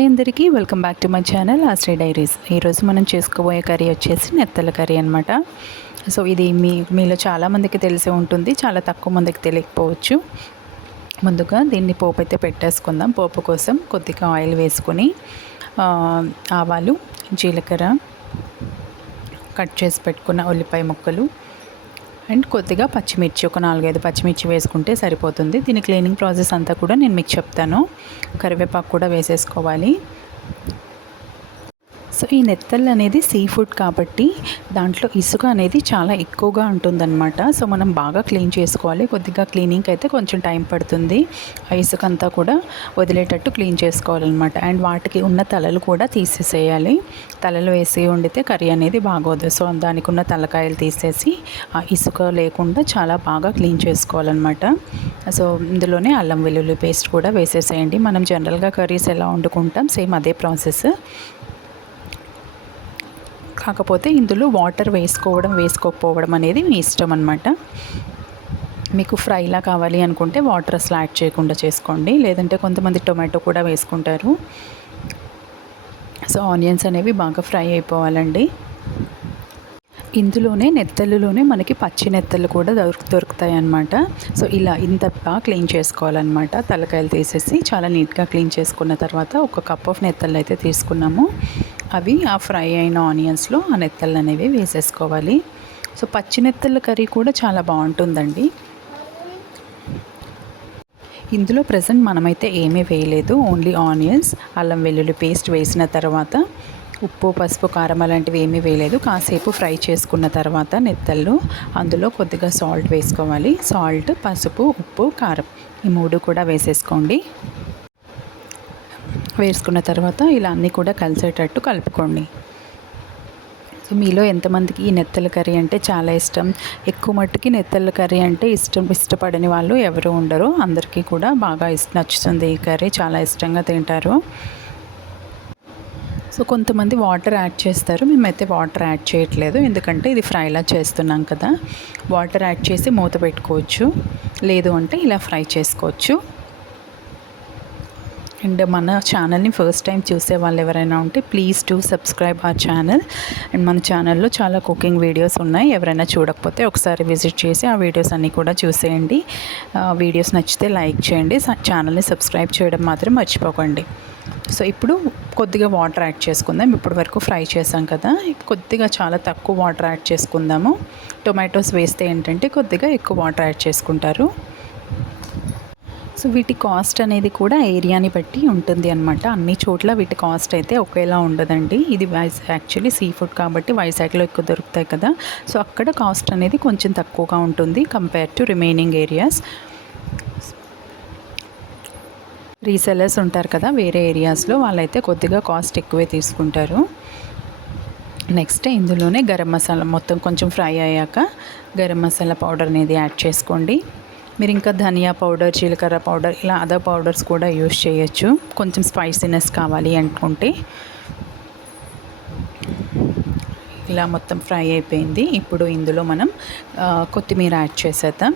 Hi అందరికీ welcome back to my channel Aashri diaries. ఈరోజు మనం చేసుకోబోయే కర్రీ వచ్చేసి నెత్తల కర్రీ అనమాట సో ఇది మీ మీలో చాలామందికి తెలిసే ఉంటుంది చాలా తక్కువ మందికి తెలియకపోవచ్చు. ముందుగా దీన్ని పోపు అయితే పెట్టేసుకుందాం. పోపు కోసం కొద్దిగా ఆయిల్ వేసుకొని ఆవాలు జీలకర్ర కట్ చేసి పెట్టుకున్న ఉల్లిపాయ ముక్కలు అండ్ కొద్దిగా పచ్చిమిర్చి ఒక నాలుగైదు పచ్చిమిర్చి వేసుకుంటే సరిపోతుంది. దీని క్లీనింగ్ ప్రాసెస్ అంతా కూడా నేను మీకు చెప్తాను. కరివేపాకు కూడా వేసేసుకోవాలి. సో ఈ నెత్తల్ అనేది సీ ఫుడ్ కాబట్టి దాంట్లో ఇసుక అనేది చాలా ఎక్కువగా ఉంటుందన్నమాట. సో మనం బాగా క్లీన్ చేసుకోవాలి. కొద్దిగా క్లీనింగ్ అయితే కొంచెం టైం పడుతుంది. ఆ ఇసుక అంతా కూడా వదిలేటట్టు క్లీన్ చేసుకోవాలన్నమాట. అండ్ వాటికి ఉన్న తలలు కూడా తీసేసేయాలి. తలలు వేసి వండితే కర్రీ అనేది బాగోదు. సో దానికి ఉన్న తలకాయలు తీసేసి ఆ ఇసుక లేకుండా చాలా బాగా క్లీన్ చేసుకోవాలన్నమాట. సో ఇందులోనే అల్లం వెల్లుల్లి పేస్ట్ కూడా వేసేసేయండి. మనం జనరల్గా కర్రీస్ ఎలా వండుకుంటాం సేమ్ అదే ప్రాసెస్. కాకపోతే ఇందులో వాటర్ వేసుకోవడం వేసుకోకపోవడం అనేది మీ ఇష్టం అనమాట మీకు ఫ్రైలా కావాలి అనుకుంటే వాటర్ అసలు యాడ్ చేయకుండా చేసుకోండి. లేదంటే కొంతమంది టొమాటో కూడా వేసుకుంటారు. సో ఆనియన్స్ అనేవి బాగా ఫ్రై అయిపోవాలండి. ఇందులోనే నెత్తలులోనే మనకి పచ్చి నెత్తలు కూడా దొరుకు దొరుకుతాయి అన్నమాట. సో ఇలా ఇంత బాగా క్లీన్ చేసుకోవాలన్నమాట. తలకాయలు తీసేసి చాలా నీట్గా క్లీన్ చేసుకున్న తర్వాత ఒక కప్ ఆఫ్ నెత్తలు అయితే తీసుకున్నాము. అవి ఆ ఫ్రై అయిన ఆనియన్స్లో ఆ నెత్తలు అనేవి వేసేసుకోవాలి. సో పచ్చి నెత్తళ్ళ కర్రీ కూడా చాలా బాగుంటుందండి. ఇందులో ప్రజెంట్ మనమైతే ఏమీ వేయలేదు. ఓన్లీ ఆనియన్స్ అల్లం వెల్లుల్లి పేస్ట్ వేసిన తర్వాత ఉప్పు పసుపు కారం అలాంటివి ఏమీ వేయలేదు. కాసేపు ఫ్రై చేసుకున్న తర్వాత నెత్తళ్ళు అందులో కొద్దిగా సాల్ట్ వేసుకోవాలి. సాల్ట్ పసుపు ఉప్పు కారం ఈ మూడు కూడా వేసేసుకోండి. వేసుకున్న తర్వాత ఇలా అన్నీ కూడా కలిసేటట్టు కలుపుకోండి. సో మీలో ఎంతమందికి ఈ నెత్తల కర్రీ అంటే చాలా ఇష్టం? ఎక్కువ మట్టుకి నెత్తల కర్రీ అంటే ఇష్టం ఇష్టపడని వాళ్ళు ఎవరు ఉండరు. అందరికీ కూడా బాగా ఇష్ట నచ్చుతుంది ఈ కర్రీ. చాలా ఇష్టంగా తింటారు. సో కొంతమంది వాటర్ యాడ్ చేస్తారు. మేమైతే వాటర్ యాడ్ చేయట్లేదు. ఎందుకంటే ఇది ఫ్రైలా చేస్తున్నాం కదా. వాటర్ యాడ్ చేసి మూత పెట్టుకోవచ్చు. లేదు అంటే ఇలా ఫ్రై చేసుకోవచ్చు. అండ్ మన ఛానల్ని ఫస్ట్ టైం చూసే వాళ్ళు ఎవరైనా ఉంటే ప్లీజ్ టు సబ్స్క్రైబ్ ఆ ఛానల్ అండ్ మన ఛానల్లో చాలా కుకింగ్ వీడియోస్ ఉన్నాయి. ఎవరైనా చూడకపోతే ఒకసారి విజిట్ చేసి ఆ వీడియోస్ అన్నీ కూడా చూసేయండి. వీడియోస్ నచ్చితే లైక్ చేయండి. ఛానల్ని సబ్స్క్రైబ్ చేయడం మాత్రం మర్చిపోకండి. సో ఇప్పుడు కొద్దిగా వాటర్ యాడ్ చేసుకుందాం. ఇప్పటి వరకు ఫ్రై చేసాం కదా. కొద్దిగా చాలా తక్కువ వాటర్ యాడ్ చేసుకుందాము. టొమాటోస్ వేస్తే ఏంటంటే కొద్దిగా ఎక్కువ వాటర్ యాడ్ చేసుకుంటారు. సో వీటి కాస్ట్ అనేది కూడా ఏరియాని బట్టి ఉంటుంది అనమాట అన్ని చోట్ల వీటి కాస్ట్ అయితే ఒకేలా ఉండదండి. ఇది వైజాగ్ యాక్చువల్లీ సీ ఫుడ్ కాబట్టి వైజాగ్లో ఎక్కువ దొరుకుతాయి కదా. సో అక్కడ కాస్ట్ అనేది కొంచెం తక్కువగా ఉంటుంది compare to remaining areas. Resellers ఉంటారు కదా వేరే ఏరియాస్లో వాళ్ళైతే కొద్దిగా కాస్ట్ ఎక్కువే తీసుకుంటారు. నెక్స్ట్ ఇందులోనే గరం మసాలా మొత్తం కొంచెం ఫ్రై అయ్యాక గరం మసాలా పౌడర్ అనేది యాడ్ చేసుకోండి. మీరు ఇంకా ధనియా పౌడర్ జీలకర్ర పౌడర్ ఇలా అదర్ పౌడర్స్ కూడా యూస్ చేయొచ్చు. కొంచెం స్పైసీనెస్ కావాలి అనుకుంటే. ఇలా మొత్తం ఫ్రై అయిపోయింది. ఇప్పుడు ఇందులో మనం కొత్తిమీర యాడ్ చేసేద్దాం.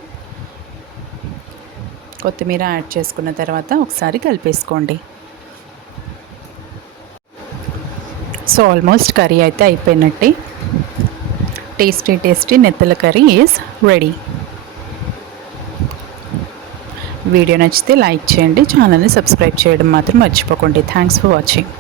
కొత్తిమీర యాడ్ చేసుకున్న తర్వాత ఒకసారి కలిపేసుకోండి. సో ఆల్మోస్ట్ కర్రీ అయితే అయిపోయినట్టే. టేస్టీ టేస్టీ నెత్తల కర్రీ ఈజ్ రెడీ వీడియో నచ్చితే లైక్ చేయండి ఛానల్ని సబ్స్క్రైబ్ చేయడం మాత్రం మర్చిపోకండి. Thanks for watching